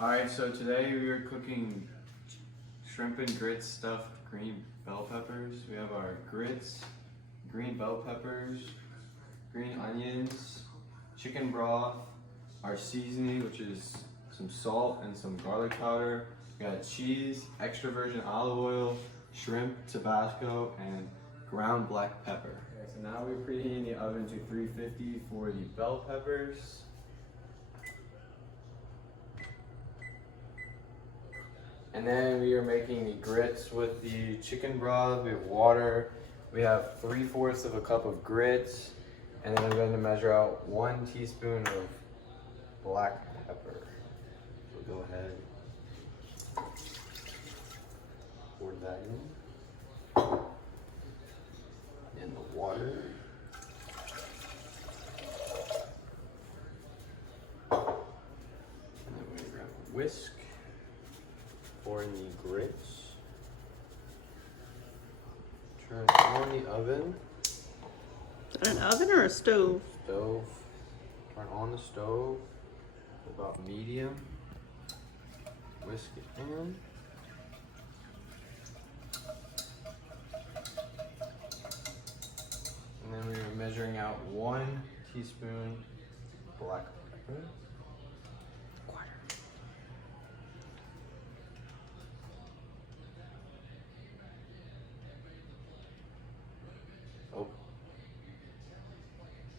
Alright, so today we are cooking shrimp and grits stuffed green bell peppers. We have our grits, green bell peppers, green onions, chicken broth, our seasoning, which is some salt and some garlic powder. We got cheese, extra virgin olive oil, shrimp, Tabasco, and ground black pepper. Okay, so now we're preheating the oven to 350 for the bell peppers. And then we are making the grits with the chicken broth. We have water. We have 3/4 of a cup of grits. And then I'm going to measure out 1 teaspoon of black pepper. So go ahead, pour that in the water. And then we're going to grab a whisk. Pour in the grits. Turn on the oven. Is it an oven or a stove? Stove. Turn on the stove. About medium. Whisk it in. And then we are measuring out 1 teaspoon black pepper.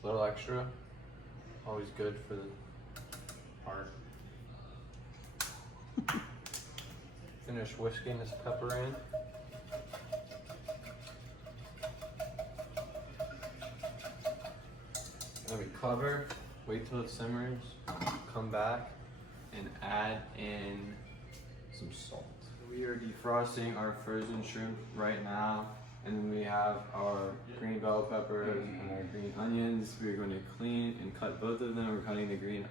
A little extra, always good for the heart. Finish whisking this pepper in. And then we cover, wait till it simmers, come back and add in some salt. We are defrosting our frozen shrimp right now. And then we have our green bell peppers and our green onions. We're going to clean and cut both of them. We're cutting the green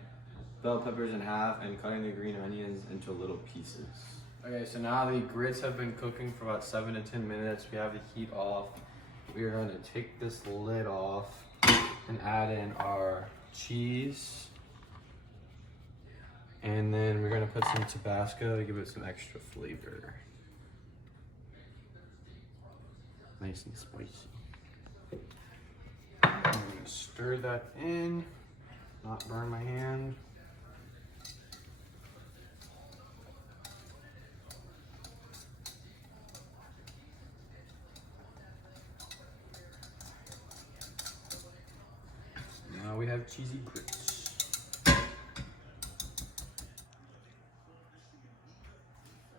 bell peppers in half and cutting the green onions into little pieces. Okay, so now the grits have been cooking for about 7 to 10 minutes. We have the heat off. We are going to take this lid off and add in our cheese. And then we're going to put some Tabasco to give it some extra flavor. Nice and spicy. I'm gonna stir that in, not burn my hand. Now we have cheesy grits.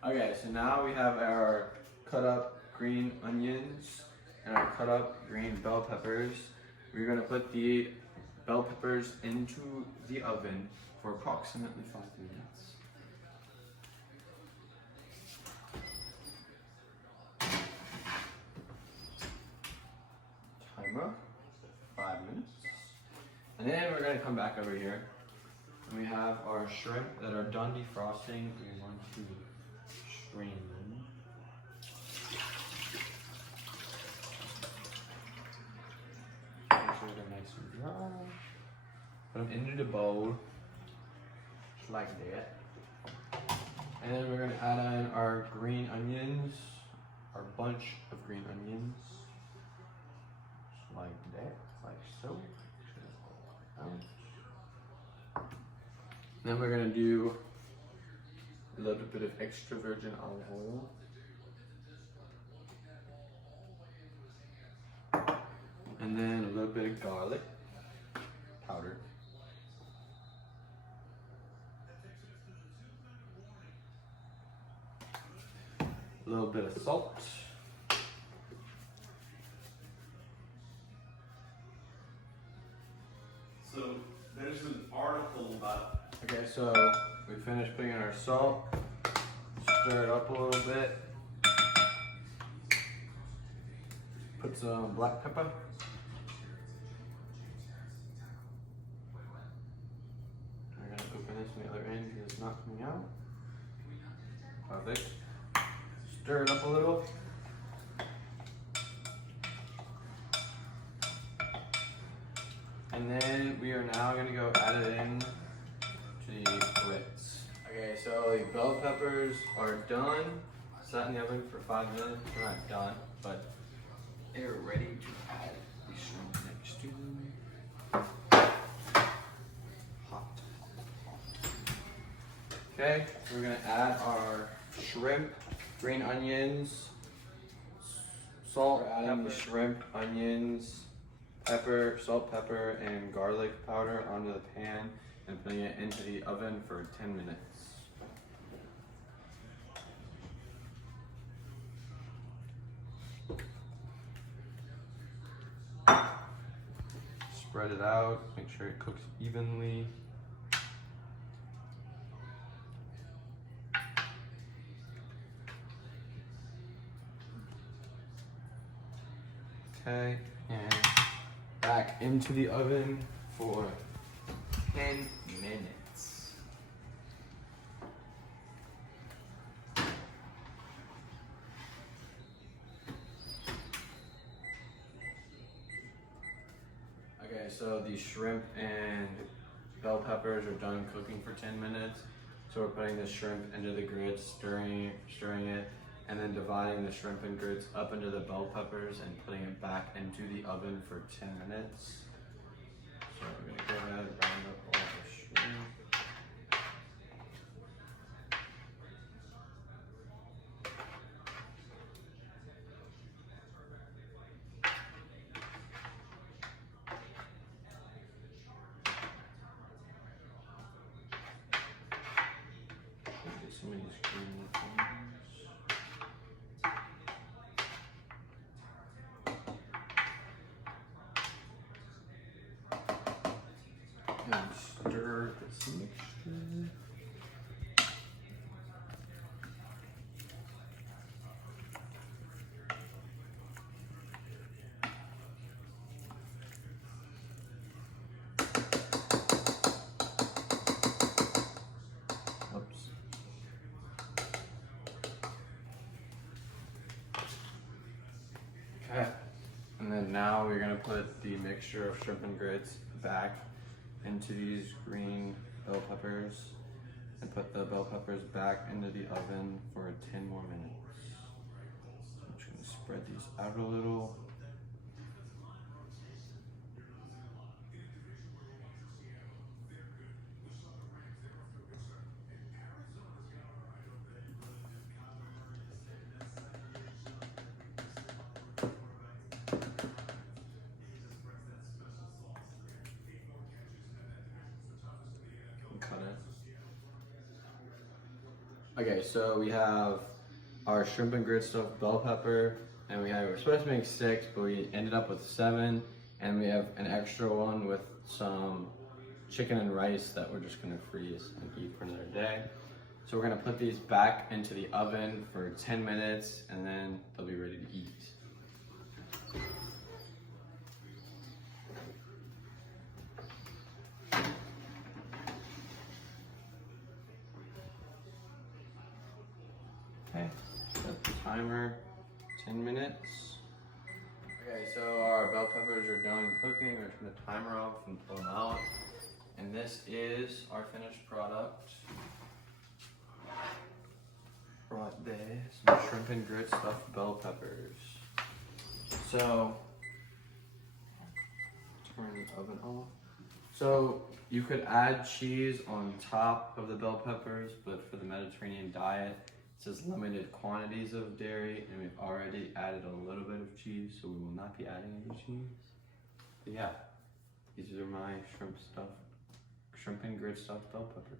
Okay, so now we have our cut up green onions and our cut up green bell peppers. We're gonna put the bell peppers into the oven for approximately 5 minutes. Timer, 5 minutes. And then we're gonna come back over here and we have our shrimp that are done defrosting. We want to strain them. They're nice and dry. Put them into the bowl, just like that. And then we're going to add in our green onions, our bunch of green onions, just like that, like so. Then we're going to do a little bit of extra virgin olive oil. And then a little bit of garlic powder. A little bit of salt. So there's an article about. Okay, so we finished putting in our salt. Stir it up a little bit. Put some black pepper. We're gonna open this from the other end because it's not coming out. Perfect. Stir it up a little. And then we are now gonna go add it in to the grits. Okay, so the bell peppers are done. Sat in the oven for 5 minutes. They're not done, but they're ready to add the shrimp next to them. Hot. Okay, we're gonna add our shrimp, green onions, salt. We're adding the shrimp, onions, pepper, salt, pepper, and garlic powder onto the pan and putting it into the oven for 10 minutes. Spread it out, make sure it cooks evenly. Okay, and back into the oven for 10 minutes. Okay, so the shrimp and bell peppers are done cooking for 10 minutes. So we're putting the shrimp into the grits, stirring it, and then dividing the shrimp and grits up into the bell peppers and putting it back into the oven for 10 minutes. So we're gonna go ahead and round up all the shrimp. Get some of these green things. And stir this mixture. Oops. Okay, and then now we're gonna put the mixture of shrimp and grits back into these green bell peppers and put the bell peppers back into the oven for 10 more minutes. I'm just gonna spread these out a little. Cut it. Okay, so we have our shrimp and grit stuffed bell pepper, and we're supposed to make 6, but we ended up with 7, and we have an extra one with some chicken and rice that we're just gonna freeze and eat for another day. So we're gonna put these back into the oven for 10 minutes, and then they'll be ready to eat. Okay, set the timer, 10 minutes. Okay, so our bell peppers are done cooking. We're turning the timer off and pull them out. And this is our finished product. Right there, some shrimp and grit stuffed bell peppers. So, turn the oven off. So you could add cheese on top of the bell peppers, but for the Mediterranean diet, it says limited quantities of dairy, and we've already added a little bit of cheese, so we will not be adding any cheese. But yeah, these are my shrimp and grit stuffed bell peppers.